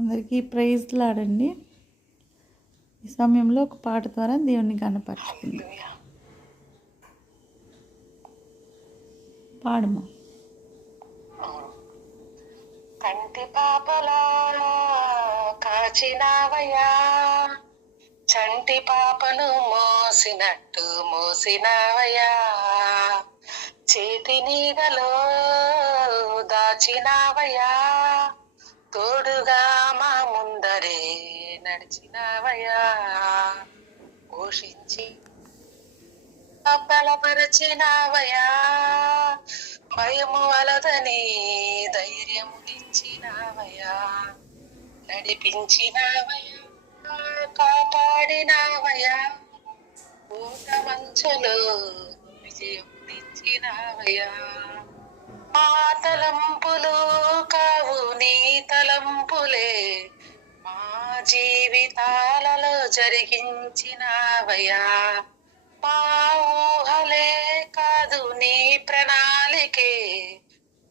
అందరికీ ప్రైజ్లాడండి. ఈ సమయంలో ఒక పాట ద్వారా దేవుణ్ణి కనపరుచుకుందాం. పాడము. కంటి పాపలా కాచినావయ్యా, చంటి పాపను మోసినట్టు మోసినావయ్యా, చేతి నీడలో దాచినావయ్యా, తోడుగా మా ముందరే నడిచినావయ్యా, పోషించి బలపరచినావయ్యా, భయము వలదని ధైర్యం ఇచ్చినావయ్యా, నడిపించినావయ్యా, కాపాడినావయ్యా, ఊట మంచులో విజయం ఇచ్చినావయ్యా, మా తలంపులు కావు నీ తలంపులే, మా జీవితాలలో జరిగించినావయ్యా, మా ఊహలే కాదు నీ ప్రణాళికే,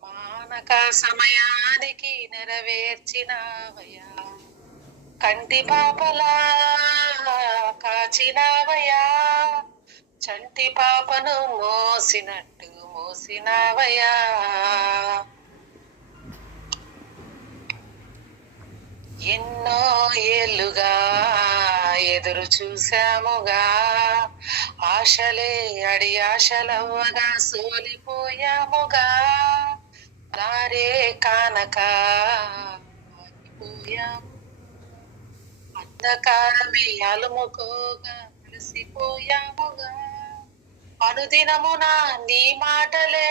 మానక సమయానికి నెరవేర్చినావయ్యా, కంటి పాపలా కాచినావయ్యా, చంటి పాపను మోసినట్టు మోసినావయ్యా. ఎన్నో ఏళ్ళుగా ఎదురు చూశాముగా, ఆశలే అడి ఆశలవ్వగా సోలిపోయాముగా, దారే కానక ఆగిపోయాము, అంధకారమే అలుముకోగా కలిసిపోయాముగా, అనుదినమున నీ మాటలే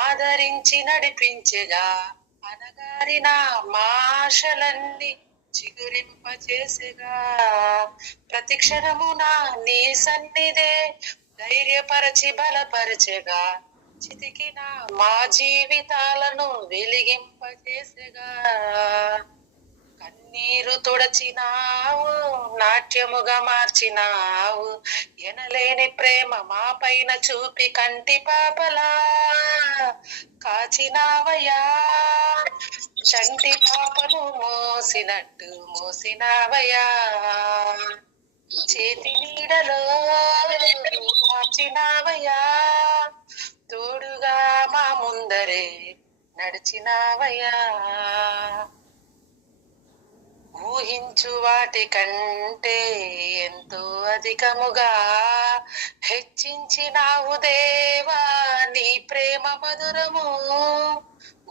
ఆదరించి నడిపించగా, అనగారిన మా ఆశలన్నీ చిగురింపచేసగా, ప్రతి క్షణమున నీ సన్నిధే ధైర్యపరచి బలపరచగా, చితికిన మా జీవితాలను వెలిగింపచేసగా, కన్నీరు తుడచినావు, నాట్యముగా మార్చినావు, ఎనలేని ప్రేమ మా పైన చూపి కంటి పాపలా కాచినావయ్యా, చంటి పాపను మోసినట్టు మోసినావయ్యా, చేతి నీడలో దాచినావయ్యా, తోడుగా మా ముందరే నడిచినావయ్యా, ఊహించు వాటి కంటే ఎంతో అధికముగా హెచ్చించినావు దేవా నీ ప్రేమ మధురము,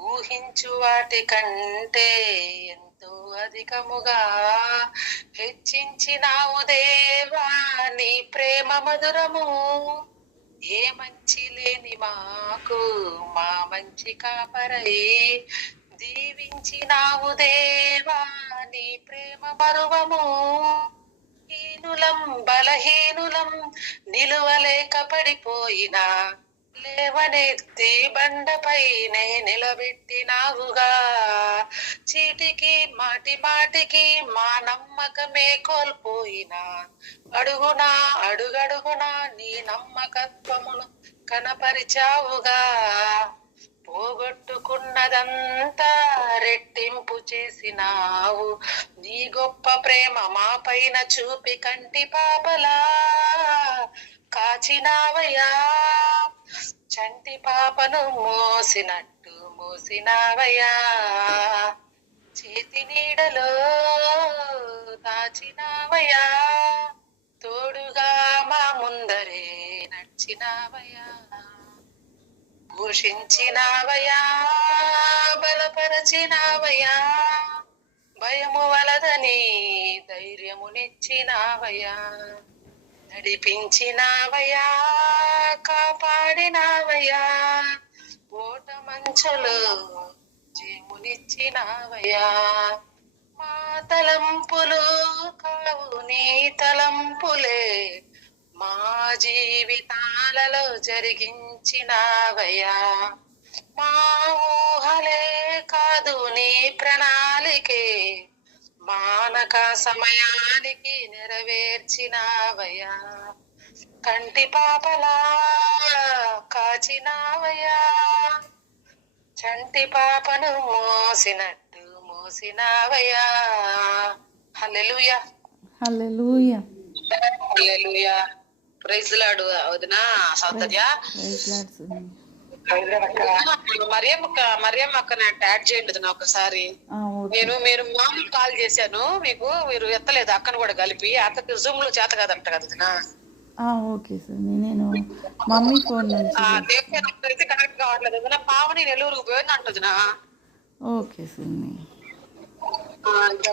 ఊహించు వాటి కంటే ఎంతో అధికముగా హెచ్చించినావు దేవా నీ ప్రేమ మధురము, ఏ మంచి లేని మాకు మా మంచి కాపరై దీవించినావు దేవా నీ ప్రేమ మరువము, హీనులం బలహీనులం నిలువలేక పడిపోయినా లేవనెత్తి బండపైనే నిలబెట్టినావుగా, చీటికి మాటి మాటికి మా నమ్మకమే కోల్పోయినా అడుగునా అడుగడుగునా నీ నమ్మకత్వమును కనపరిచావుగా, పోగొట్టుకున్నదంతా రెట్టింపు చేసినావు, నీ గొప్ప ప్రేమ మా పైన చూపి కంటి పాపలా కాచినావయ్యా, చంటి పాపను మోసినట్టు మోసినావయ్యా, చేతి నీడలో దాచినావయ్యా, తోడుగా మా ముందరే నడిచినావయ్యా, పోషించినావయ్యా, బలపరచినావయ్యా, భయము వలదని ధైర్యమునిచ్చినావయ్యా, నడిపించినావయ్యా, కాపాడినావయ్యా, ఓట మంచులో జీమునిచ్చినావయ్యా, మా తలంపులు కావు నీ తలంపులే, మా జీవితాలలో జరిగించినావయ్యా, మా ఊహలే కాదు నీ ప్రణాళికే, మానక సమయానికి నెరవేర్చినావయ్యా, కంటి పాపలా కాచినావయ్యా, చంటి పాపను మోసినట్టు మోసినావయ్యా. హల్లెలూయా హల్లెలూయా. హల్లెలూయా. ప్రైజ్ లార్డ్ వదినా సౌందర్య. ప్రైజ్ లార్డ్ సుమి. మరియమ్మ అక్క యాడ్ చేయండి వదినా ఒకసారి. మీరు మామూలు కాల్ చేశాను మీకు, మీరు ఎత్తలేదు. అక్కను కూడా కలిపి. అక్కకి జూమ్ లో చేత కాదంట కదా వదినా. ఓకే సార్, నేను మమ్మీ ఫోన్ నుంచి అయితే కనెక్ట్ కావట్లేదు వదినా. పావని నెల్లూరుకు పోయింది అంటుదినా. ఓకే సార్,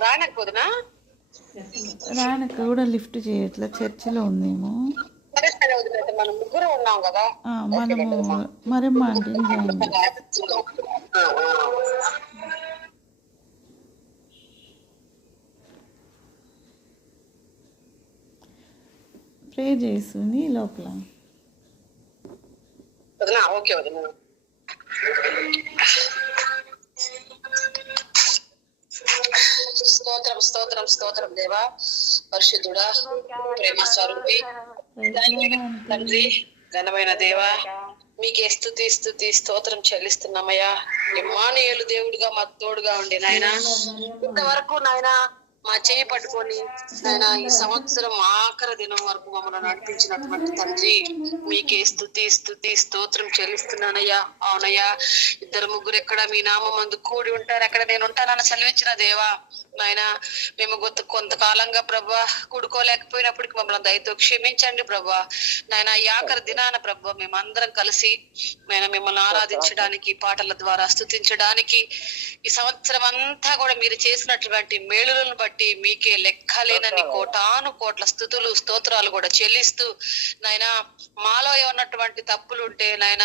రానకపోదునా రానక్క కూడా లిఫ్ట్ చేయట్లా, చర్చిలో ఉందేమో. సరే సరే వదిన, మనం ముగ్గురు ఉన్నాం కదా. మనము మరమ్మ ఆంటీని జాయిన్ ప్రే చేస్తుంది లోపల. ఓకే వదిన. స్తోత్రం స్తోత్రం స్తోత్రం దేవా, పరిశుద్ధుడా, ప్రేమ స్వరూపి, తండ్రి, ఘనమైన దేవా, మీకే స్తుతి స్తుతి స్తోత్రం చెల్లిస్తున్నామయ్యా. ఇమ్మానుయేలు దేవుడిగా మా తోడుగా ఉండి నాయన, ఇంతవరకు నాయన మా చేయి పట్టుకొని నాయన ఈ సంవత్సరం ఆఖరి దినం వరకు మమ్మల్ని నడిపించినటువంటి తండ్రి, మీకే స్తుతి స్తుతి స్తోత్రం చెల్లిస్తున్నానయ్యా. అవునయ్యా, ఇద్దరు ముగ్గురు ఎక్కడ మీ నామందు కూడి ఉంటారు, అక్కడ నేను ఉంటానని సెలవిచ్చిన దేవా. నాయన మేము కొంతకాలంగా ప్రభా కూడుకోలేకపోయినప్పటికీ మమ్మల్ని దయతో క్షమించండి ప్రభా. నాయన ఈ ఆఖరి దినాన ప్రభా మేమందరం కలిసి నాయన మిమ్మల్ని ఆరాధించడానికి, పాటల ద్వారా స్తుతించడానికి, ఈ సంవత్సరం అంతా కూడా మీరు చేసినటువంటి మేలులను బట్టి మీకే లెక్కలేనని కోటాను కోట్ల స్తుతులు స్తోత్రాలు కూడా చెల్లిస్తూ నాయన మాలో ఉన్నటువంటి తప్పులుంటే నాయన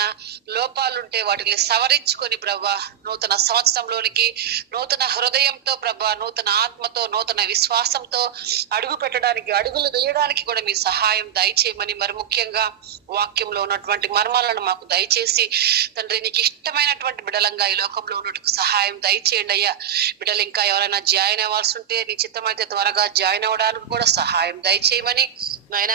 లోపాలుంటే వాటిని సవరించుకొని ప్రభా నూతన సంవత్సరంలోనికి నూతన హృదయంతో ప్రభా, నూతన ఆత్మతో, నూతన విశ్వాసంతో అడుగు పెట్టడానికి, అడుగులు వేయడానికి కూడా మీ సహాయం దయచేయమని, మరి ముఖ్యంగా వాక్యంలో ఉన్నటువంటి మర్మాలను మాకు దయచేసి తండ్రి, నీకు ఇష్టమైనటువంటి బిడలంగా ఈ లోకంలో ఉన్నట్టు సహాయం దయచేయండి అయ్యా. బిడ్డలు ఇంకా ఎవరైనా జాయిన్ అవ్వాల్సి ఉంటే నీ చిత్తమైతే త్వరగా జాయిన్ అవ్వడానికి కూడా సహాయం దయచేయమని నాయన,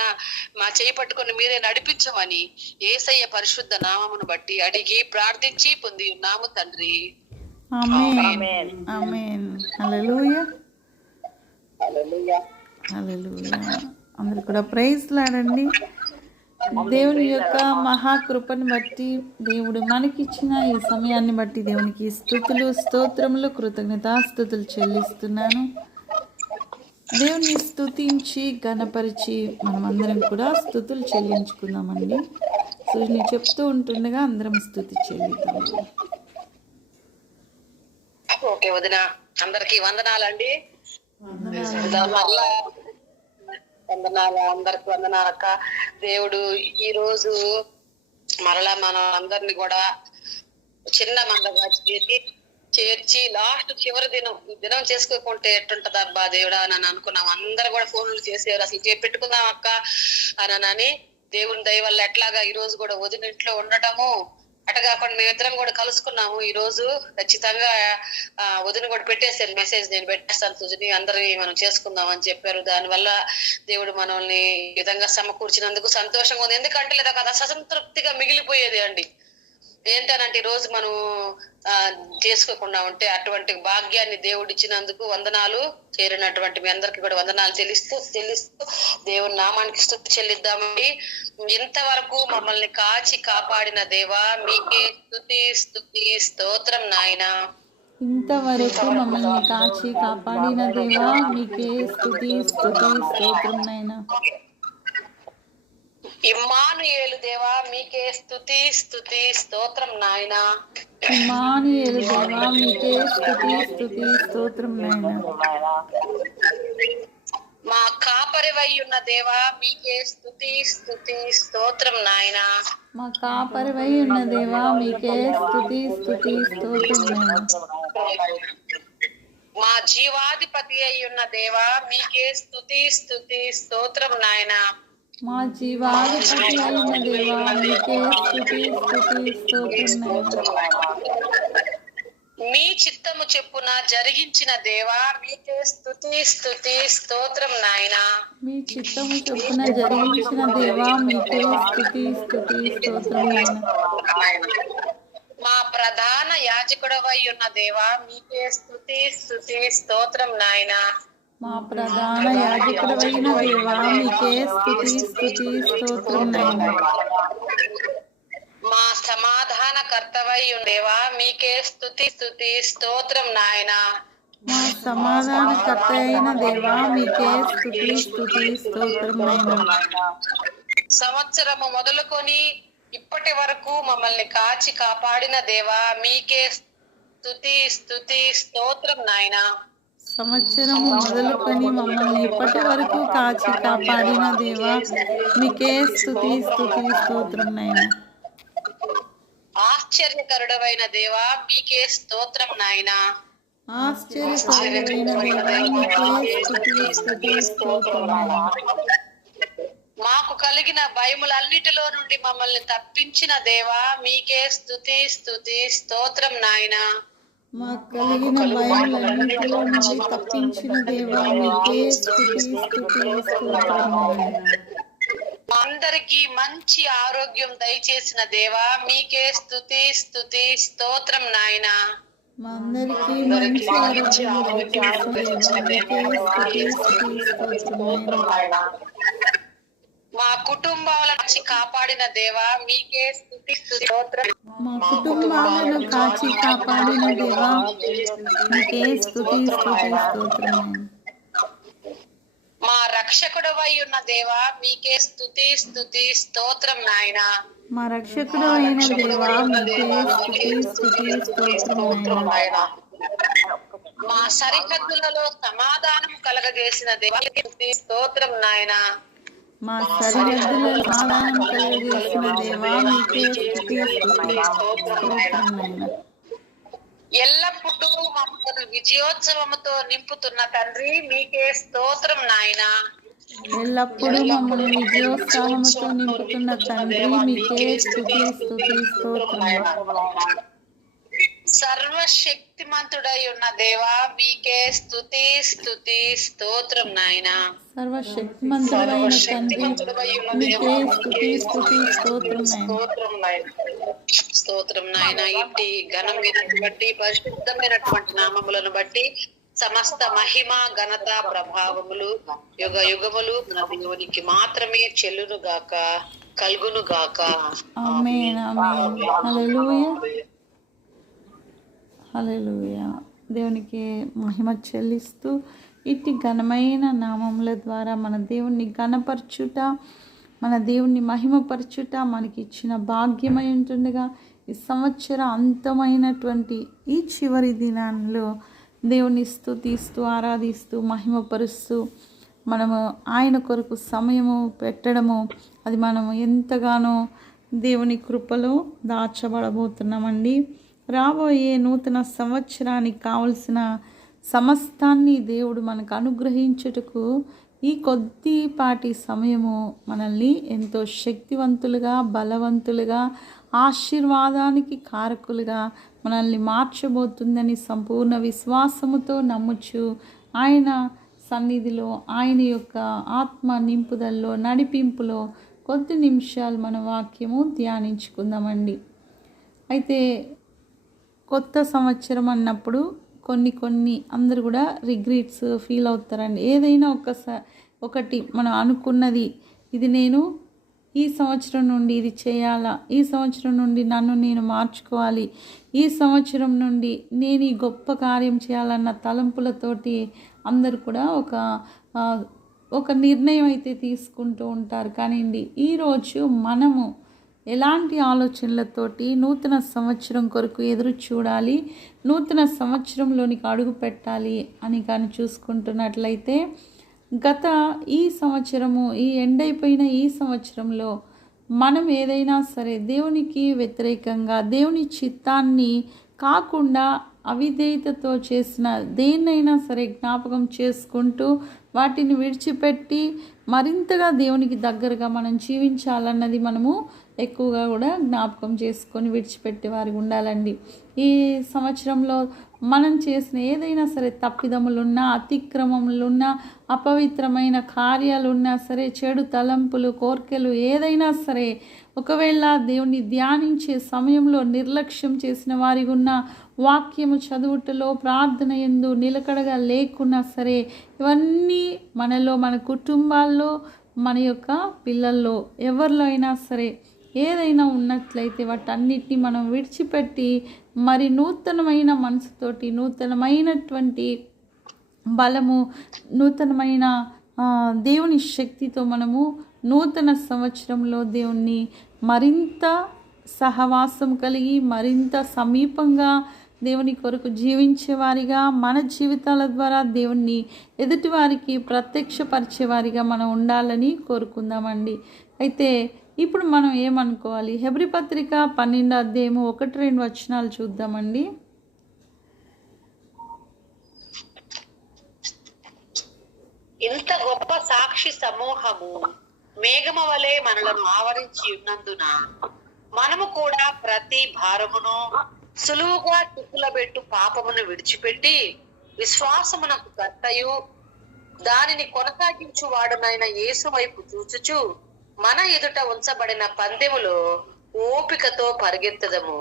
మా చేయి పట్టుకొని మీరే నడిపించమని యేసయ్య పరిశుద్ధ నామమును బట్టి అడిగి ప్రార్థించి పొంది ఉన్నాము తండ్రి. ఆమేన్ ఆమేన్. హల్లెలూయా హల్లెలూయా. అందరూ కూడా ప్రైజ్ లాడండి. దేవుని యొక్క మహాకృపను బట్టి, దేవుడు మనకిచ్చిన ఈ సమయాన్ని బట్టి దేవునికి స్తుతులు స్తోత్రములు కృతజ్ఞతాస్తుతులు చెల్లిస్తున్నాను. దేవుని స్తుతించి ఘనపరిచి మనమందరం కూడా స్తుతులు చెల్లించుకుందామండి. సో నేను చెప్తూ ఉంటుండగా అందరం స్తుతి చెల్లిద్దాం. ఓకే వదిన, అందరికి వందనాలండి. వందనాలు, అందరికి వందనాలక్క. దేవుడు ఈ రోజు మరలా మనం అందరిని కూడా చిన్న మందగా చేర్చి లాస్ట్ చివరి దినం, ఈ దినం చేసుకోకుంటే ఎట్టుంటది అబ్బా దేవుడా అని అనుకున్నాం. అందరు కూడా ఫోన్లు చేసేవారు, అసలు పెట్టుకుందాం అక్క అని. దేవుని దయ వల్ల ఎట్లాగా ఈ రోజు కూడా వదిన ఇంట్లో ఉండటము, అట కాకుండా మేమిద్దరం కూడా కలుసుకున్నాము. ఈ రోజు ఖచ్చితంగా వదిన కూడా పెట్టేసారు మెసేజ్, నేను పెట్టేస్తాను సుజని, అందరి మనం చేసుకుందాం అని చెప్పారు. దానివల్ల దేవుడు మనల్ని ఈ విధంగా సమకూర్చినందుకు సంతోషంగా ఉంది. ఎందుకంటే లేదా కదా అసంతృప్తిగా మిగిలిపోయేది అండి. ఏంటనంటే ఈ రోజు మనం చేసుకోకుండా ఉంటే అటువంటి భాగ్యాన్ని దేవుడు ఇచ్చినందుకు వందనాలు. చేరినటువంటి మీ అందరికి కూడా వందనాలు చెల్లిస్తూ దేవుని నామానికి స్తుతి చెల్లిద్దామండి. ఇంతవరకు మమ్మల్ని కాచి కాపాడిన దేవా, మీకే స్తుతి స్తుతి స్తోత్రం నాయన. ఇంతవరకు మమ్మల్ని కాచి కాపాడిన దేవా, మీకే స్తుతి స్తుతి స్తోత్రం నాయన. ఇమ్మానుయేలు దేవా, మీకే స్తుతి స్తుతి స్తోత్రం నాయన. ఇమ్మానుయేలు దేవా, మీకే స్తుతి స్తుతి స్తోత్రం నాయన. మా కాపరివై ఉన్న దేవా, మీకే స్తుతి స్తుతి స్తోత్రం నాయన. మా కాపరివై ఉన్న దేవా, మీకే స్తుతి స్తుతి స్తోత్రం నాయన. మా జీవాధిపతి అయి ఉన్న దేవా, మీకే స్తుతి స్తుతి స్తోత్రం నాయన. మా జీవాధిపతి అయిన దేవా, మీకే స్తుతి స్తుతి స్తోత్రం నాయన. మీ చిత్తము చెప్పున జరిగించిన దేవా, మీకే స్తుతి స్తుతి స్తోత్రం నాయన. మీ చిత్తము చొప్పున జరిగించిన దేవా, మీకే స్తుతి స్తుతి స్తోత్రం నాయన. మా ప్రధాన యాజకుడవై ఉన్న దేవా మీకే స్తుతి స్తుతి స్తోత్రం నాయనా. మా ప్రధాన యాజకుడవైన దేవా మీకే స్తుతి స్తుతి స్తోత్రం నాయనా. మా సమాధాన కర్తవై దేవా మీకే స్తుతి స్తుతి స్తోత్రం నాయనా. మా సమాధాన కర్త అయిన దేవా మీకే స్తుతి స్తుతి స్తోత్రం నాయనా. సంవత్సరము మొదలుకొని ఇప్పటి వరకు మమ్మల్ని కాచి కాపాడిన దేవా మీకే స్తుతి స్తుతి స్తోత్రం నాయనా. సంవత్సరము మొదలుకొని మమ్మల్ని ఇప్పటి వరకు కాచి కాపాడిన దేవా మీకే స్తుతి స్తుతి స్తోత్రం నాయనా. ఆశ్చర్యకరుడవైన దేవా మీకే స్తోత్రం నాయనా. ఆశ్చర్యకరుడైన దేవా మీకే స్తుతి స్తుతి స్తోత్రం నాయనా. మాకు కలిగిన భయములన్నిటిలో నుండి మమ్మల్ని తప్పించిన దేవా మీకే స్తుతి స్తుతి స్తోత్రం నాయనా. మాకు కలిగిన భయములన్నిటిలో నుండి తప్పించిన దేవా మీకే స్తుతి స్తుతి స్తోత్రం నాయనా. అందరికి మంచి ఆరోగ్యం దయచేసిన దేవా మీకే స్తుతి స్తుతి స్తోత్రం నాయనా. మా అందరికీ మంచి ఆరోగ్యం దయచేసిన దేవా మీకే స్తుతి స్తుతి స్తోత్రం నాయనా. మా కుటుంబాలను కాపాడిన దేవా మీకే స్తుతి స్తుతి స్తోత్రం. మా కుటుంబాలను కాచి కాపాడిన దేవా మీకే స్తుతి స్తుతి స్తోత్రం నాయనా. మా రక్షకుడవై ఉన్న దేవా మీకే స్తుతి స్తుతి స్తోత్రం నాయనా. మా రక్షకుడు అయిన దేవా మీకే స్తుతి స్తుతి స్తోత్రం నాయనా. మా సరిహద్దులలో సమాధానం కలగజేసిన దేవా స్తుతి స్తోత్రం నాయనా. మా సరిహద్దులలో సమాధానం కలుగజేసిన దేవా మీకే స్తుతి స్తుతి స్తోత్రం నాయనా. ఎల్లప్పుడూ మమ్మల్ని విజయోత్సవముతో నింపుతున్న తండ్రి మీకే స్తోత్రం నాయనా. ఎల్లప్పుడూ మమ్మల్ని విజయోత్సాహముతో నింపుతున్న తండ్రి మీకే స్తుతి స్తుతి స్తోత్రం. సర్వశక్తిమంతుడై ఉన్న దేవా మీకే స్తుతి స్తుతి స్తోత్రం నాయనా. సర్వశక్తిమంతుడైన తండ్రి మీకే స్తుతి స్తుతి స్తోత్రం నాయనా. స్తోత్రం నాయన. ఇంటి ఘనమైనటువంటి బట్టి పరిశుద్ధమైనటువంటి నామములను బట్టి సమస్త మహిమ ఘనత ప్రభావములు యుగ యుగములు మన దేవునికి మాత్రమే చెల్లును గాక కలుగును గాక. ఆమేన్ ఆమేన్. హల్లెలూయా హల్లెలూయా. దేవునికి మహిమ చెల్లిస్తూ ఇట్టి ఘనమైన నామముల ద్వారా మన దేవుణ్ణి ఘనపరచుట, మన దేవుణ్ణి మహిమపరచుట మనకి ఇచ్చిన భాగ్యమై ఉంటుండగా ఈ సంవత్సర అంతమైనటువంటి ఈ చివరి దినాల్లో దేవుని స్తుతిస్తూ ఆరాధిస్తూ మహిమపరుస్తూ మనము ఆయన కొరకు సమయము పెట్టడము, అది మనము ఎంతగానో దేవుని కృపలో దాచబడబోతున్నామండి. రాబోయే నూతన సంవత్సరానికి కావలసిన సమస్తాన్ని దేవుడు మనకు అనుగ్రహించుటకు ఈ కొద్దిపాటి సమయము మనల్ని ఎంతో శక్తివంతులుగా, బలవంతులుగా, ఆశీర్వాదానికి కారకులుగా మనల్ని మార్చబోతుందని సంపూర్ణ విశ్వాసముతో నమ్ముచు ఆయన సన్నిధిలో, ఆయన యొక్క ఆత్మ నింపుదల్లో, నడిపింపులో కొద్ది నిమిషాలు మన వాక్యము ధ్యానించుకుందామండి. అయితే కొత్త సంవత్సరం అన్నప్పుడు కొన్ని అందరు కూడా రిగ్రెట్స్ ఫీల్ అవుతారండి. ఏదైనా ఒకటి మనం అనుకున్నది, ఇది నేను ఈ సంవత్సరం నుండి ఇది చేయాలా, ఈ సంవత్సరం నుండి నన్ను నేను మార్చుకోవాలి, ఈ సంవత్సరం నుండి నేను ఈ గొప్ప కార్యం చేయాలన్న తలంపులతోటి అందరు కూడా ఒక నిర్ణయం అయితే తీసుకుంటూ ఉంటారు. కానీ ఈరోజు మనము ఎలాంటి ఆలోచనలతోటి నూతన సంవత్సరం కొరకు ఎదురు చూడాలి, నూతన సంవత్సరంలోనికి అడుగు పెట్టాలి అని కానీ చూసుకుంటున్నట్లయితే, గత ఈ సంవత్సరము, ఈ ఎండైపోయిన ఈ సంవత్సరంలో మనం ఏదైనా సరే దేవునికి వ్యతిరేకంగా, దేవుని చిత్తాన్ని కాకుండా అవిధేయతతో చేసిన దేన్నైనా సరే జ్ఞాపకం చేసుకుంటూ వాటిని విడిచిపెట్టి మరింతగా దేవునికి దగ్గరగా మనం జీవించాలన్నది మనము ఎక్కువగా కూడా జ్ఞాపకం చేసుకొని విడిచిపెట్టే వారికి ఉండాలండి. ఈ సంవత్సరంలో మనం చేసిన ఏదైనా సరే తప్పిదములున్నా, అతిక్రమములున్నా, అపవిత్రమైన కార్యాలున్నా సరే, చెడు తలంపులు, కోర్కెలు ఏదైనా సరే, ఒకవేళ దేవుని ధ్యానించే సమయంలో నిర్లక్ష్యం చేసిన వారికి ఉన్న వాక్యము చదువుటలో, ప్రార్థన యందు నిలకడగా లేకున్నా సరే, ఇవన్నీ మనలో, మన కుటుంబాల్లో, మన యొక్క పిల్లల్లో, ఎవరిలో అయినా సరే ఏదైనా ఉన్నట్లయితే వాటన్నిటిని మనం విడిచిపెట్టి మరి నూతనమైన మనసుతోటి, నూతనమైనటువంటి బలము, నూతనమైన దేవుని శక్తితో మనము నూతన సంవత్సరంలో దేవుణ్ణి మరింత సహవాసం కలిగి, మరింత సమీపంగా దేవుని కొరకు జీవించేవారిగా, మన జీవితాల ద్వారా దేవుణ్ణి ఎదుటివారికి ప్రత్యక్షపరిచేవారిగా మనం ఉండాలని కోరుకుందామండి. అయితే ఇప్పుడు మనం ఏమనుకోవాలి? హెబ్రీ పత్రిక 12వ అధ్యాయము 1-2 వచనాలు చూద్దామండి. ఇంత గొప్ప సాక్షి సమూహము మేఘము వలె మనలను ఆవరించి ఉన్నందున మనము కూడా ప్రతి భారమును సులువుగా చిక్కులబెట్టు పాపమును విడిచిపెట్టి విశ్వాసమునకు కర్తయు దానిని కొనసాగించు వాడునైన యేసు వైపు చూచుచు మన ఎదుట ఉంచబడిన పందెములో ఓపికతో పరిగెత్తదము.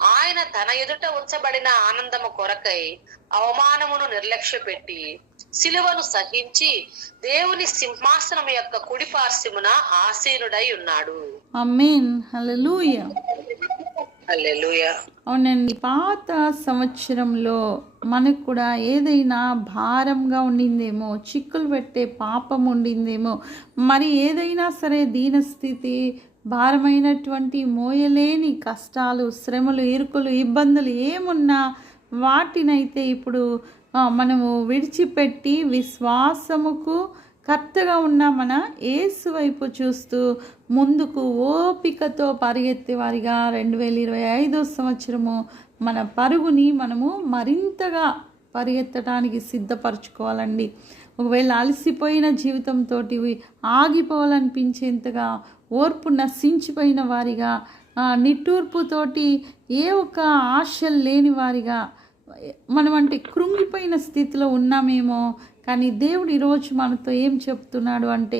ఆయన తన ఎదుట ఉంచబడిన ఆనందము కొరకై అవమానమును నిర్లక్ష్య పెట్టి సిలువను సహించి దేవుని సింహాసనం యొక్క కుడి పార్శ్వమున ఆసీనుడై ఉన్నాడు. ఆమేన్. హల్లెలూయా. హల్లెలూయా. అవునండి, పాత సంవత్సరంలో మనకు కూడా ఏదైనా భారంగా ఉండిందేమో, చిక్కులు పెట్టే పాపం ఉండిందేమో, మరి ఏదైనా సరే దీనస్థితి, భారమైనటువంటి మోయలేని కష్టాలు, శ్రమలు, ఇరుకులు, ఇబ్బందులు ఏమున్నా వాటినైతే ఇప్పుడు మనము విడిచిపెట్టి విశ్వాసముకు కర్తగా ఉన్న మన యేసు వైపు చూస్తూ ముందుకు ఓపికతో పరిగెత్తేవారిగా 2025 సంవత్సరము మన పరుగుని మనము మరింతగా పరిగెత్తడానికి సిద్ధపరచుకోవాలండి. ఒకవేళ అలసిపోయిన జీవితంతో ఆగిపోవాలనిపించేంతగా, ఓర్పు నశించిపోయిన వారిగా, నిట్టూర్పుతోటి ఏ ఒక్క ఆశలు లేని వారిగా మనం అంటే కృంగిపోయిన స్థితిలో ఉన్నామేమో. కానీ దేవుడు ఈరోజు మనతో ఏం చెప్తున్నాడు అంటే,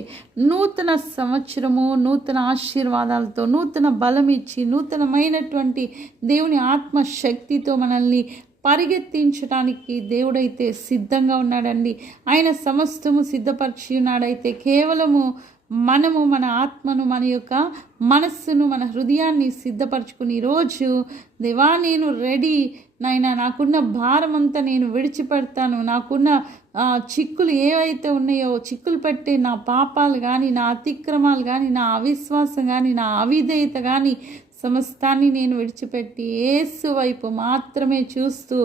నూతన సంవత్సరము నూతన ఆశీర్వాదాలతో, నూతన బలం ఇచ్చి, నూతనమైనటువంటి దేవుని ఆత్మశక్తితో మనల్ని పరిగెత్తించడానికి దేవుడైతే సిద్ధంగా ఉన్నాడండి. ఆయన సమస్తము సిద్ధపరిచి ఉన్నాడైతే కేవలము మనము మన ఆత్మను, మన యొక్క మనస్సును, మన హృదయాన్ని సిద్ధపరచుకుని ఈరోజు దేవా నేను రెడీ నాయన, నాకున్న భారం అంతా నేను విడిచిపెడతాను, నాకున్న చిక్కులు ఏవైతే ఉన్నాయో చిక్కులు పెట్టే నా పాపాలు కానీ, నా అతిక్రమాలు కానీ, నా అవిశ్వాసం కానీ, నా అవిధేయత కానీ సమస్తాన్ని నేను విడిచిపెట్టి యేసు వైపు మాత్రమే చూస్తూ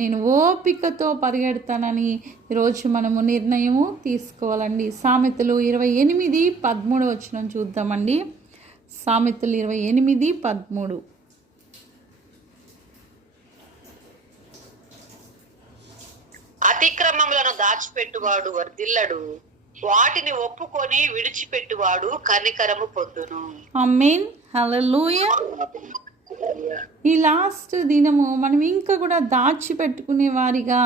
నేను ఓపికతో పరిగెడతానని ఈరోజు మనము నిర్ణయము తీసుకోవాలండి. సామెతలు 28:13 వచనం చూద్దామండి. సామెతలు 28:13. అతిక్రమములను దాచిపెట్టువాడు వర్ధిల్లడు, వాటిని ఒప్పుకొని విడిచిపెట్టువాడు కనికరము పొందును. ఆమేన్. హల్లెలూయా. ఈ లాస్ట్ దినము మనం ఇంకా కూడా దాచిపెట్టుకునే వారిగా,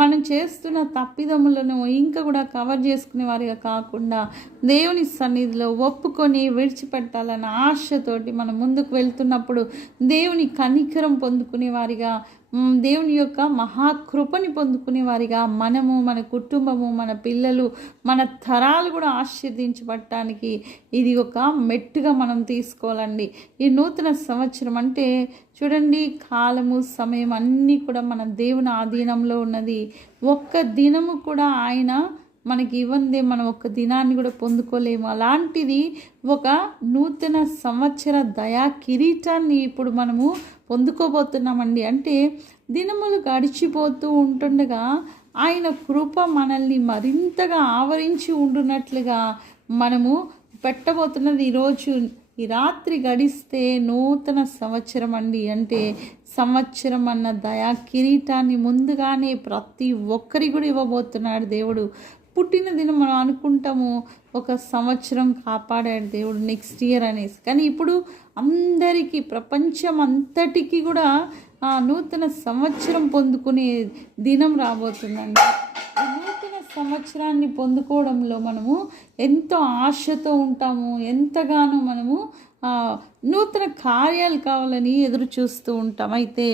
మనం చేస్తున్న తప్పిదములను ఇంకా కూడా కవర్ చేసుకునే వారిగా కాకుండా దేవుని సన్నిధిలో ఒప్పుకొని విడిచిపెట్టాలన్న ఆశతోటి మనం ముందుకు వెళ్తున్నప్పుడు దేవుని కనికరం పొందుకునే వారిగా, దేవుని యొక్క మహాకృపని పొందుకునే వారిగా మనము, మన కుటుంబము, మన పిల్లలు, మన తరాలు కూడా ఆశీర్దించబడటానికి ఇది ఒక మెట్టుగా మనం తీసుకోవాలండి. ఈ నూతన సంవత్సరం అంటే చూడండి, కాలము, సమయం అన్నీ కూడా మన దేవుని ఆధీనంలో ఉన్నది. ఒక్క దినము కూడా ఆయన మనకి ఇవ్వందే మనం ఒక్క దినాన్ని కూడా పొందుకోలేము. అలాంటిది ఒక నూతన సంవత్సర దయా కిరీటాన్ని ఇప్పుడు మనము పొందుకోబోతున్నామండి. అంటే దినములు గడిచిపోతూ ఉంటుండగా ఆయన కృప మనల్ని మరింతగా ఆవరించి ఉండునట్లుగా మనము పెట్టబోతున్నది. ఈరోజు ఈ రాత్రి గడిస్తే నూతన సంవత్సరం అండి. అంటే సంవత్సరం అన్న దయా కిరీటాన్ని ముందుగానే ప్రతి ఒక్కరి కూడా ఇవ్వబోతున్నాడు దేవుడు. పుట్టిన దినం మనం అనుకుంటాము ఒక సంవత్సరం కాపాడాడు దేవుడు నెక్స్ట్ ఇయర్ అనేసి, కానీ ఇప్పుడు అందరికీ, ప్రపంచం అంతటికీ కూడా ఆ నూతన సంవత్సరం పొందుకునే దినం రాబోతుందండి. ఈ నూతన సంవత్సరాన్ని పొందుకోవడంలో మనము ఎంతో ఆశతో ఉంటాము, ఎంతగానో మనము నూతన కార్యాలు కావాలని ఎదురు చూస్తూ ఉంటాం. అయితే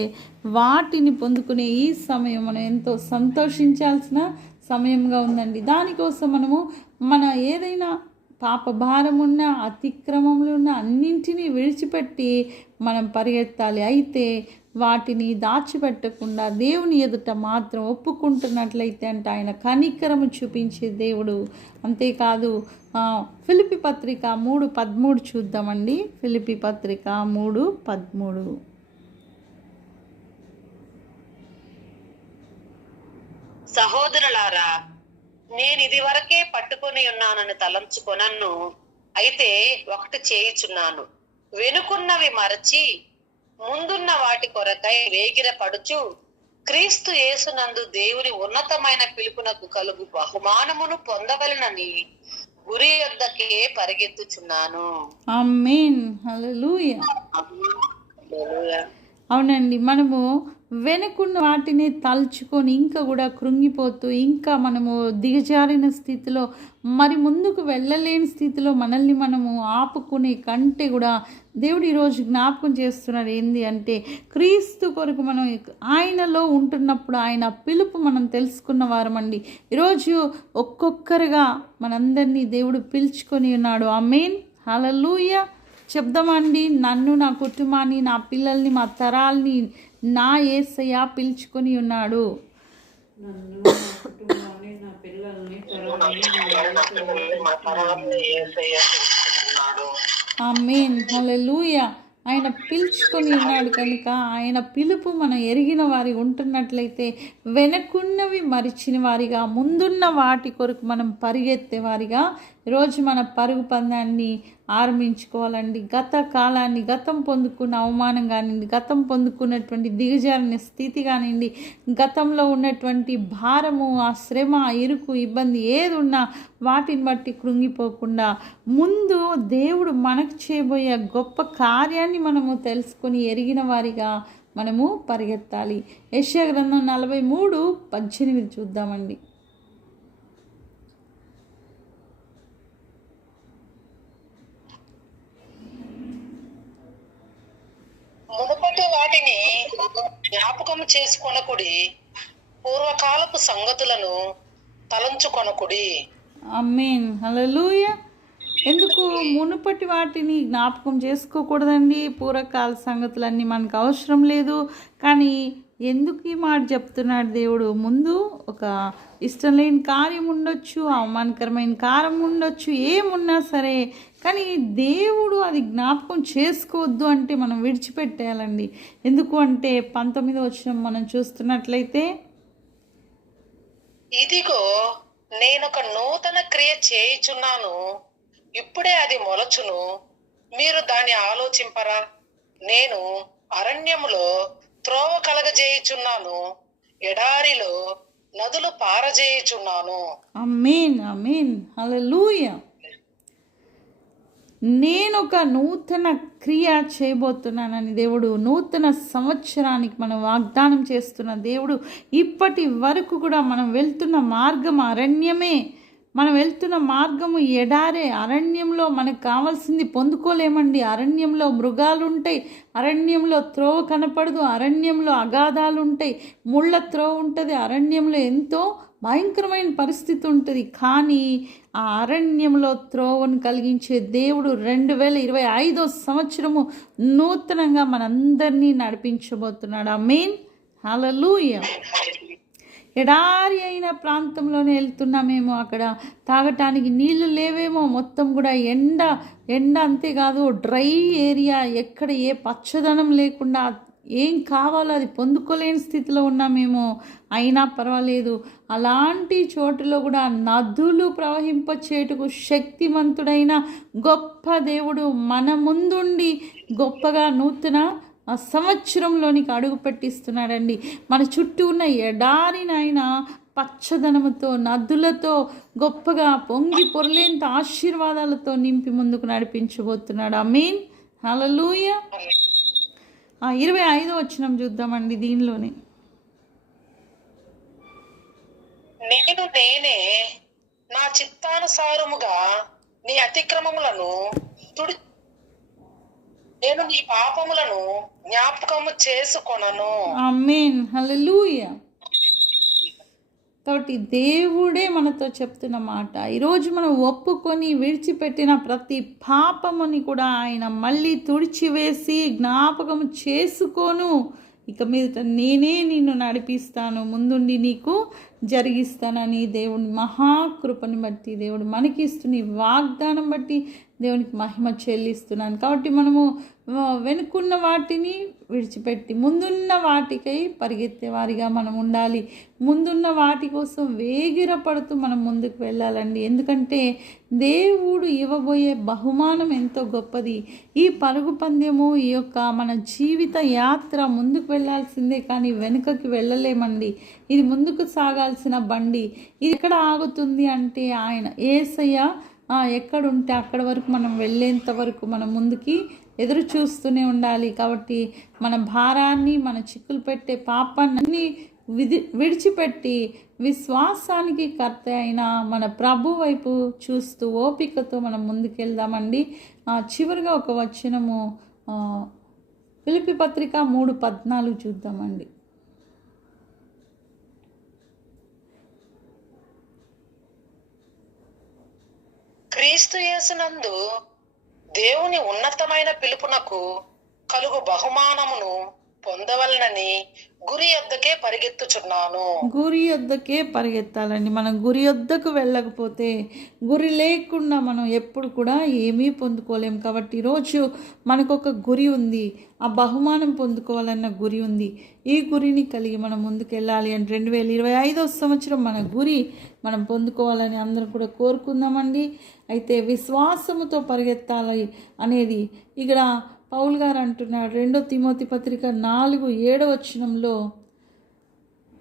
వాటిని పొందుకునే ఈ సమయం మనం ఎంతో సంతోషించాల్సిన సమయంగా ఉందండి. దానికోసం మనము మన ఏదైనా పాప భారమున్న అతిక్రమములు ఉన్న అన్నింటినీ విడిచిపెట్టి మనం పరిగెత్తాలి. అయితే వాటిని దాచిపెట్టకుండా దేవుని ఎదుట మాత్రం ఒప్పుకుంటున్నట్లయితే అంటే ఆయన కనికరము చూపించే దేవుడు. అంతేకాదు ఫిలిప్పీ పత్రిక 3:13 చూద్దామండి. ఫిలిప్పీ పత్రిక 3:13. సహోదరులారా, నేను ఇది వరకే పట్టుకొని ఉన్నానని తలంచుకొనను. అయితే ఒకటి చేయుచున్నాను, వెనుకున్నవి మరచి ముందున్న వాటి కొరకై వేగిర పడుచు క్రీస్తు యేసునందు దేవుని ఉన్నతమైన పిలుపునకు కలుగు బహుమానమును పొందవలెనని గురి యొద్దకే పరిగెత్తుచున్నాను. ఆమేన్. హల్లెలూయా. అవునండి, మనము వెనుకున్న వాటిని తలుచుకొని ఇంకా కూడా కృంగిపోతూ ఇంకా మనము దిగజారిన స్థితిలో మరి ముందుకు వెళ్ళలేని స్థితిలో మనల్ని మనము ఆపుకునే కంటే కూడా దేవుడు ఈరోజు జ్ఞాపకం చేస్తున్నాడు. ఏంది అంటే క్రీస్తు కొరకు మనం ఆయనలో ఉంటున్నప్పుడు ఆయన పిలుపు మనం తెలుసుకున్న వారమండి. ఈరోజు ఒక్కొక్కరుగా మనందరినీ దేవుడు పిలుచుకొని ఉన్నాడు. ఆమేన్. హల్లెలూయా. చెప్దామండి, నన్ను, నా కుటుంబాన్ని, నా పిల్లల్ని, మా తరాల్ని నా యేసయ్య పిలుచుకొని ఉన్నాడు. ఆమేన్. హల్లెలూయా. ఆయన పిలుచుకొని ఉన్నాడు కనుక ఆయన పిలుపు మనం ఎరిగిన వారి ఉంటున్నట్లయితే వెనకున్నవి మరిచిన వారిగా ముందున్న వాటి కొరకు మనం పరిగెత్తే వారిగా ఈరోజు మన పరుగు పందాన్ని ఆరంభించుకోవాలండి. గత కాలాన్ని, గతం పొందుకున్న అవమానం కానివ్వండి, గతం పొందుకున్నటువంటి దిగజారిన స్థితి కానివ్వండి, గతంలో ఉన్నటువంటి భారము, ఆ శ్రమ, ఇరుకు, ఇబ్బంది ఏది ఉన్నా వాటిని బట్టి కృంగిపోకుండా ముందు దేవుడు మనకు చేయబోయే గొప్ప కార్యాన్ని మనము తెలుసుకొని ఎరిగిన వారిగా మనము పరిగెత్తాలి. యెషయా గ్రంథం 43:18 చూద్దామండి. మునుపటి వాటిని జ్ఞాపకం చేసుకొనకుడి, పూర్వకాలపు సంగతులను తలంచుకొనకుడి. ఆమేన్. హల్లెలూయా. ఎందుకు మునుపటి వాటిని జ్ఞాపకం చేసుకోకూడదండి? పూర్వకాల సంగతులన్నీ మనకు అవసరం లేదు. కానీ ఎందుకు ఈ మాట చెప్తున్నాడు దేవుడు? ముందు ఒక ఇష్టం లేని కార్యం ఉండొచ్చు, అవమానకరమైన కార్యం ఉండొచ్చు, ఏమున్నా సరే కానీ దేవుడు అది జ్ఞాపకం చేసుకోవద్దు అంటే మనం విడిచిపెట్టేయాలండి. ఎందుకు అంటే 19వ వచనం మనం చూస్తున్నట్లయితే, ఇదిగో నేనొక నూతన క్రియ చేయుచున్నాను, ఇప్పుడే అది మొలచును, మీరు దాన్ని ఆలోచింపరా? నేను అరణ్యములో త్రోవ కలగజేయుచున్నాను, ఎడారిలో నదులు పారజేయుచున్నాను. ఆమేన్. ఆమేన్. హల్లెలూయా. నేను ఒక నూతన క్రియ చేయబోతున్నానని దేవుడు నూతన సంవత్సరానికి మనం వాగ్దానం చేస్తున్న దేవుడు ఇప్పటి వరకు కూడా మనం వెళ్తున్న మార్గం అరణ్యమే, మనం వెళ్తున్న మార్గము ఎడారే. అరణ్యంలో మనకు కావాల్సింది పొందుకోలేమండి. అరణ్యంలో మృగాలు ఉంటాయి, అరణ్యంలో త్రోవ కనపడదు, అరణ్యంలో అగాధాలు ఉంటాయి, ముళ్ళ త్రోవ ఉంటుంది, అరణ్యంలో ఎంతో భయంకరమైన పరిస్థితి ఉంటుంది. కానీ ఆ అరణ్యంలో త్రోవను కలిగించే దేవుడు 2025వ సంవత్సరము నూతనంగా మనందరినీ నడిపించబోతున్నాడు. ఆమేన్. హల్లెలూయా. ఎడారి అయిన ప్రాంతంలోనే వెళ్తున్నామేమో, అక్కడ తాగటానికి నీళ్లు లేవేమో, మొత్తం కూడా ఎండ అంతేకాదు డ్రై ఏరియా, ఎక్కడ ఏ పచ్చదనం లేకుండా ఏం కావాలో అది పొందుకోలేని స్థితిలో ఉన్నామేమో. అయినా పర్వాలేదు, అలాంటి చోటులో కూడా నదులు ప్రవహింపచేటుకు శక్తిమంతుడైన గొప్ప దేవుడు మన ముందుండి గొప్పగా నూతన సంవత్సరంలోనికి అడుగు పెట్టిస్తున్నాడండి. మన చుట్టూ ఉన్న ఎడారినైనా పచ్చదనముతో, నదులతో, గొప్పగా పొంగి పొరలేంత ఆశీర్వాదాలతో నింపి ముందుకు నడిపించబోతున్నాడు. ఆమేన్. హల్లెలూయా. 25వ వచనం చూద్దామండి దీనిలోనే. నేనే నా చిత్తానుసారముగా నీ అతిక్రమములను తుడి నేను నీ పాపములను జ్ఞాపకము చేసుకొనను. ఆమేన్, హల్లెలూయా. కాబట్టి దేవుడే మనతో చెప్తున్న మాట, ఈరోజు మనం ఒప్పుకొని విడిచిపెట్టిన ప్రతి పాపముని కూడా ఆయన మళ్ళీ తుడిచివేసి జ్ఞాపకం చేసుకోను. ఇక మీదట నేనే నిన్ను నడిపిస్తాను, ముందుండి నీకు జరిగిస్తానని దేవుని మహాకృపని బట్టి, దేవుడు మనకి ఇస్తున్న వాగ్దానం బట్టి దేవునికి మహిమ చెల్లిస్తున్నాను. కాబట్టి మనము వెనుకున్న వాటిని విడిచిపెట్టి ముందున్న వాటికై పరిగెత్తే వారిగా మనం ఉండాలి. ముందున్న వాటి కోసం వేగిరపడుతూ మనం ముందుకు వెళ్ళాలండి. ఎందుకంటే దేవుడు ఇవ్వబోయే బహుమానం ఎంతో గొప్పది. ఈ పరుగు పందెము, ఈ యొక్క మన జీవిత యాత్ర ముందుకు వెళ్ళాల్సిందే కానీ వెనుకకి వెళ్ళలేమండి. ఇది ముందుకు సాగాల్సిన బండి. ఇది ఎక్కడ ఆగుతుంది అంటే ఆయన యేసయ్య ఎక్కడుంటే అక్కడ వరకు మనం వెళ్ళేంత వరకు మనం ముందుకి ఎదురు చూస్తూనే ఉండాలి. కాబట్టి మన భారాన్ని, మన చిక్కులు పెట్టే పాపాన్ని విడిచిపెట్టి విశ్వాసానికి కర్త అయిన మన ప్రభు వైపు చూస్తూ ఓపికతో మనం ముందుకెళ్దామండి. చివరిగా ఒక వచనము ఫిలిప్పీ పత్రిక 3:14 చూద్దామండి. క్రీస్తు యేసునందు దేవుని ఉన్నతమైన పిలుపునకు కలుగు బహుమానమును పొందవలనని గురి యొద్దకే పరిగెత్తుచున్నాను. గురి యొద్దకే పరిగెత్తాలండి. మనం గురి యొద్దకు వెళ్ళకపోతే, గురి లేకుండా మనం ఎప్పుడు కూడా ఏమీ పొందుకోలేం. కాబట్టి ఈరోజు మనకు ఒక గురి ఉంది, ఆ బహుమానం పొందుకోవాలన్న గురి ఉంది. ఈ గురిని కలిగి మనం ముందుకెళ్ళాలి అని 2025వ సంవత్సరం మన గురి మనం పొందుకోవాలని అందరం కూడా కోరుకుందామండి. అయితే విశ్వాసముతో పరిగెత్తాలి అనేది ఇక్కడ పౌలు గారు అంటున్నాడు. 2 తిమోతి పత్రిక 4:7 వచనంలో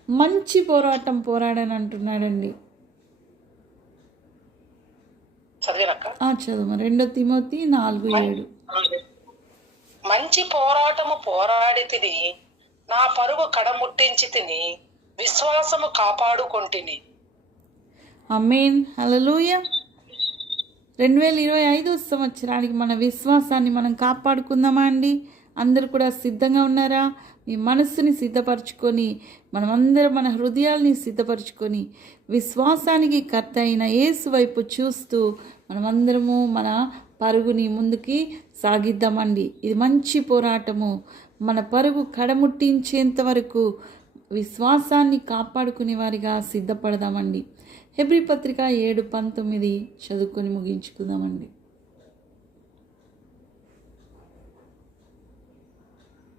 మంచి పోరాటం పోరాడని అంటున్నాడండి. చదువు 2 తిమోతి 4:7. మంచి పోరాటము పోరాడి తిని నా పరుగు కడముట్టించి తిని విశ్వాసము కాపాడుకొంటిని. ఆమేన్, హల్లెలూయా. 2025వ సంవత్సరానికి మన విశ్వాసాన్ని మనం కాపాడుకుందామా అండి? అందరూ కూడా సిద్ధంగా ఉన్నారా? మీ మనస్సుని సిద్ధపరచుకొని, మనమందరం మన హృదయాల్ని సిద్ధపరచుకొని విశ్వాసానికి కర్త అయిన యేసు వైపు చూస్తూ మనమందరము మన పరుగుని ముందుకి సాగిద్దామండి. ఇది మంచి పోరాటము. మన పరుగు కడముట్టించేంత వరకు విశ్వాసాన్ని కాపాడుకునే వారిగా సిద్ధపడదామండి. హెబ్రీ పత్రిక 7:19 చదువుకొని ముగించుకుందామండి.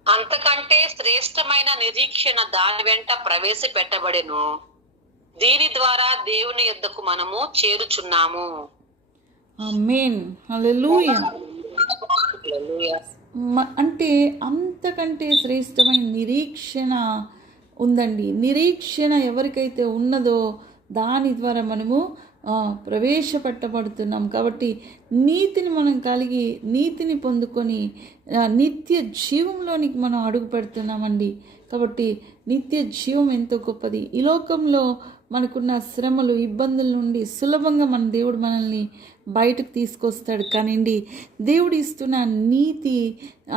అంతకంటే శ్రేష్టమైన నిరీక్షణ దాని వెంట ప్రవేశపెట్టబడెను. దీని ద్వారా దేవుని యొద్దకు మనము చేరుచున్నాము. ఆమేన్, హల్లెలూయా. అంటే అంతకంటే శ్రేష్టమైన నిరీక్షణ ఉందండి. నిరీక్షణ ఎవరికైతే ఉన్నదో దాని ద్వారా మనము ప్రవేశపెట్టబడుతున్నాం. కాబట్టి నీతిని మనం కలిగి నీతిని పొందుకొని నిత్య జీవంలోనికి మనం అడుగు పెడుతున్నామండి. కాబట్టి నిత్య జీవం ఎంతో గొప్పది. ఈ లోకంలో మనకున్న శ్రమలు, ఇబ్బందుల నుండి సులభంగా మన దేవుడు మనల్ని బయటకు తీసుకొస్తాడు. కానివ్వండి, దేవుడు ఇస్తున్న నీతి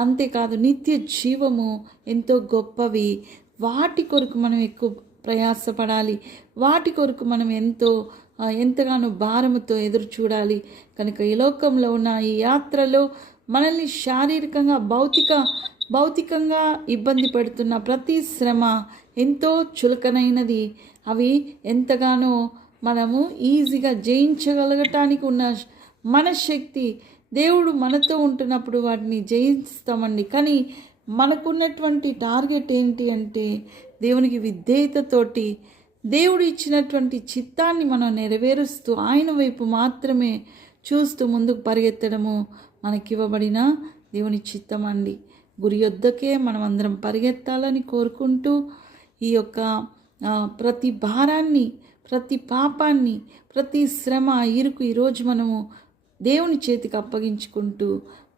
అంతేకాదు నిత్య జీవము ఎంతో గొప్పవి. వాటి కొరకు మనం ఎక్కువ ప్రయాసపడాలి. వాటి కొరకు మనం ఎంతగానో భారముతో ఎదురు చూడాలి. కనుక ఈ లోకంలో ఉన్న ఈ యాత్రలో మనల్ని శారీరకంగా భౌతికంగా ఇబ్బంది పెడుతున్న ప్రతి శ్రమ ఎంతో చులకనైనది. అవి ఎంతగానో మనము ఈజీగా జయించగలగటానికి ఉన్న మన శక్తి. దేవుడు మనతో ఉంటున్నప్పుడు వాటిని జయిస్తామండి. కానీ మనకున్నటువంటి టార్గెట్ ఏంటి అంటే దేవునికి విధేయతతోటి దేవుడు ఇచ్చినటువంటి చిత్తాన్ని మనం నెరవేరుస్తూ ఆయన వైపు మాత్రమే చూస్తూ ముందుకు పరిగెత్తడము మనకివ్వబడిన దేవుని చిత్తం అండి. గురి యొద్దకే మనం అందరం పరిగెత్తాలని కోరుకుంటూ ఈ యొక్క ప్రతి భారాన్ని, ప్రతి పాపాన్ని, ప్రతి శ్రమ, ఇరుకు ఈరోజు మనము దేవుని చేతికి అప్పగించుకుంటూ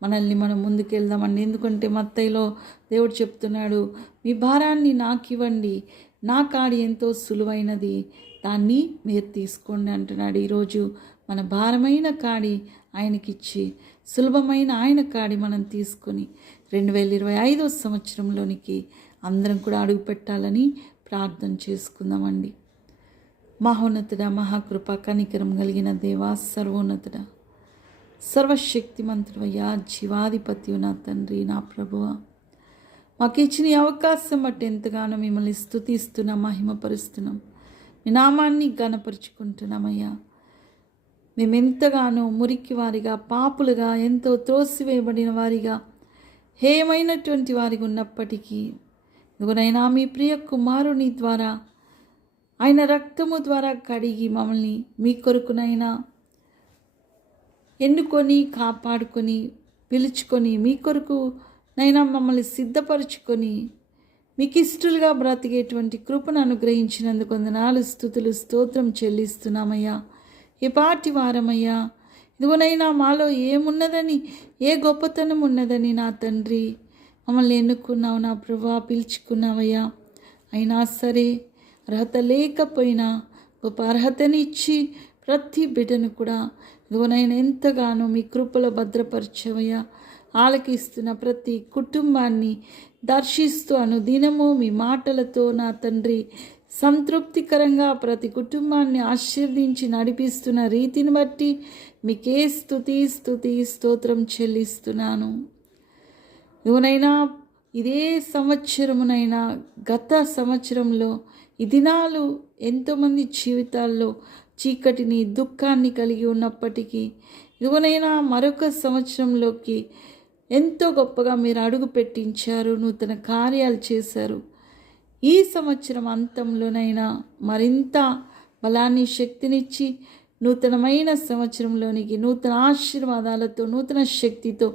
మనల్ని మనం ముందుకెళ్దామండి. ఎందుకంటే మత్తయిలో దేవుడు చెప్తున్నాడు, మీ భారాన్ని నాకు ఇవ్వండి, నా కాడి ఎంతో సులువైనది, దాన్ని మీరు తీసుకోండి అంటున్నాడు. ఈరోజు మన భారమైన కాడి ఆయనకిచ్చి సులభమైన ఆయన కాడి మనం తీసుకొని 2025 సంవత్సరంలోనికి అందరం కూడా అడుగు పెట్టాలని ప్రార్థన చేసుకుందామండి. మహోన్నతుడ, మహాకృప కనికరం కలిగిన దేవా, సర్వోన్నతుడ, సర్వశక్తిమంతుడయ్యా, జీవాధిపతి నా తండ్రి, నా ప్రభువ, మాకు ఇచ్చిన ఈ అవకాశం బట్టి ఎంతగానో మిమ్మల్ని స్తుతిస్తున్నాం, మహిమపరుస్తున్నాం, మీ నామాన్ని ఘనపరుచుకుంటున్నామయ్యా. మేమెంతగానో మురికి వారిగా, పాపులుగా, ఎంతో త్రోసివేయబడిన వారిగా, హేయమైనటువంటి వారిగా ఉన్నప్పటికీ ఇదిగోనైనా మీ ప్రియ కుమారుని ద్వారా, ఆయన రక్తము ద్వారా కడిగి మమ్మల్ని మీ కొరకునైనా ఎన్నుకొని, కాపాడుకొని, పిలుచుకొని, మీ కొరకు నైనా మమ్మల్ని సిద్ధపరచుకొని మీకు ఇష్టలుగా బ్రతికేటువంటి కృపను అనుగ్రహించినందుకు వందనాలు, స్తుతులు, స్తోత్రం చెల్లిస్తున్నామయ్యా. ఈ పాటి వారమయ్యా, ఇదిగోనైనా మాలో ఏమున్నదని, ఏ గొప్పతనం ఉన్నదని నా తండ్రి మమ్మల్ని ఎన్నుకున్నావు, నా ప్రభువా, పిలుచుకున్నావయ్యా. అయినా సరే అర్హత లేకపోయినా గొప్ప అర్హతని ఇచ్చి ప్రతి బిడ్డను కూడా ఇదిగోనైనా ఎంతగానో మీ కృపలో భద్రపరచవయ్యా. ఆలకిస్తున్న ప్రతి కుటుంబాన్ని దర్శిస్తూ అనుదినము మీ మాటలతో నా తండ్రి సంతృప్తికరంగా ప్రతి కుటుంబాన్ని ఆశీర్వదించి నడిపిస్తున్న రీతిని బట్టి మీకే స్తుతి స్తోత్రం చెల్లిస్తున్నాను. ఇదిగోనైనా ఇదే సంవత్సరమునైనా, గత సంవత్సరంలో ఈ దినాలు ఎంతోమంది జీవితాల్లో చీకటిని, దుఃఖాన్ని కలిగి ఉన్నప్పటికీ ఇదిగోనైనా మరొక సంవత్సరంలోకి ఎంతో గొప్పగా మీరు అడుగు పెట్టించారు, నూతన కార్యాలు చేశారు. ఈ సంవత్సరం అంతంలోనైనా మరింత బలాన్ని, శక్తినిచ్చి నూతనమైన సంవత్సరంలోనికి నూతన ఆశీర్వాదాలతో, నూతన శక్తితో,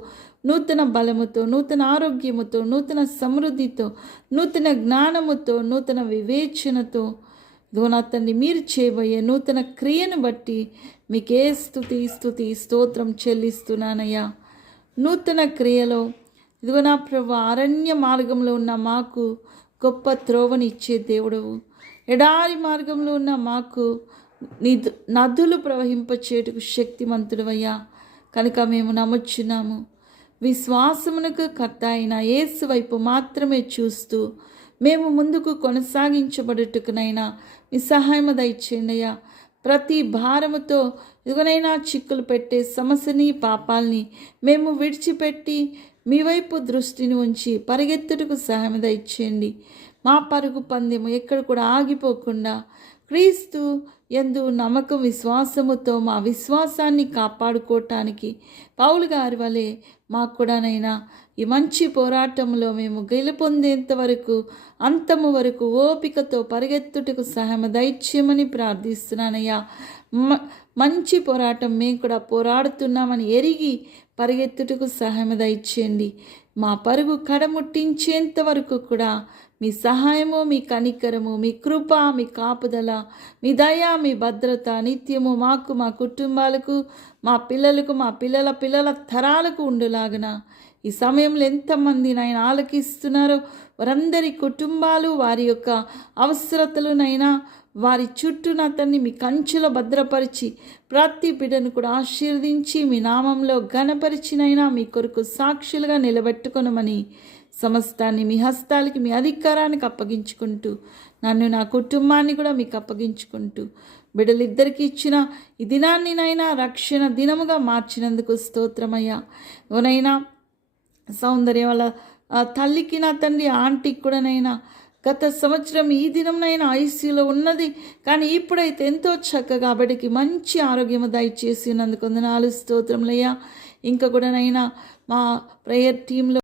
నూతన బలముతో, నూతన ఆరోగ్యముతో, నూతన సమృద్ధితో, నూతన జ్ఞానముతో, నూతన వివేచనతో ఇదిగో నా తండ్రి మీరు చేయబోయే నూతన క్రియను బట్టి మీకే స్తుతి స్తోత్రం చెల్లిస్తున్నానయ్యా. నూతన క్రియలో ఇదిగో నా ప్రభు, అరణ్య మార్గంలో ఉన్న మాకు గొప్ప త్రోవని ఇచ్చే దేవుడవు, ఎడారి మార్గంలో ఉన్న మాకు నదులు ప్రవహింపచేటుకు శక్తిమంతుడవయ్యా. కనుక మేము నమ్ముచున్నాము, విశ్వాసమునకు కర్త అయిన యేసు వైపు మాత్రమే చూస్తూ మేము ముందుకు కొనసాగించబడుటకునైనా మీ సహాయము దయచేయండి అయ్యా. ప్రతి భారముతో ఇదిగోనైనా చిక్కులు పెట్టే సమస్యని, పాపాలని మేము విడిచిపెట్టి మీ వైపు దృష్టిని ఉంచి పరిగెత్తుటకు సహాయం దయచేయండి. మా పరుగు పందెము ఎక్కడ కూడా ఆగిపోకుండా క్రీస్తు యందు నమ్మకం, విశ్వాసముతో మా విశ్వాసాన్ని కాపాడుకోవటానికి పౌలు గారి వలె మాకు కూడానైనా ఈ మంచి పోరాటంలో మేము గెలుపొందేంత వరకు, అంతము వరకు ఓపికతో పరిగెత్తుటకు సహాయం దయచేయమని ప్రార్థిస్తున్నానయ్యా. మంచి పోరాటం మేము కూడా పోరాడుతున్నామని ఎరిగి పరిగెత్తుటకు సహాయం దయచేయండి. మా పరుగు కడముట్టించేంత వరకు కూడా మీ సహాయము, మీ కనికరము, మీ కృప, మీ కాపుదల, మీ దయ, మీ భద్రత నిత్యము మాకు, మా కుటుంబాలకు, మా పిల్లలకు, మా పిల్లల పిల్లల తరాలకు ఉండులాగన ఈ సమయంలో ఎంతమంది నాయన ఆలకిస్తున్నారో వారందరి కుటుంబాలు, వారి యొక్క అవసరతలునైనా వారి చుట్టూ నా తండ్రి మీ కంచెలో భద్రపరిచి ప్రతి బిడ్డను కూడా ఆశీర్వదించి మీ నామంలో ఘనపరిచినైనా మీ కొరకు సాక్షులుగా నిలబెట్టుకొనమని సమస్తాన్ని మీ హస్తాలకి, మీ అధికారానికి అప్పగించుకుంటూ నన్ను, నా కుటుంబాన్ని కూడా మీకు అప్పగించుకుంటూ బిడ్డలిద్దరికీ ఇచ్చిన ఈ దినాన్ని నైనా రక్షణ దినముగా మార్చినందుకు స్తోత్రమయ్యా. ఎవరైనా సౌందర్య వాళ్ళ తల్లికి, నా తండ్రి ఆంటీకి కూడానైనా గత సంవత్సరం ఈ దినంనైనా ఐసీయూలో ఉన్నది, కానీ ఇప్పుడైతే ఎంతో చక్కగా బిడ్డకి మంచి ఆరోగ్యము దయచేసినందుకు వందనాలు, స్తోత్రములయ్యా. ఇంకా కూడానైనా మా ప్రేయర్ టీంలో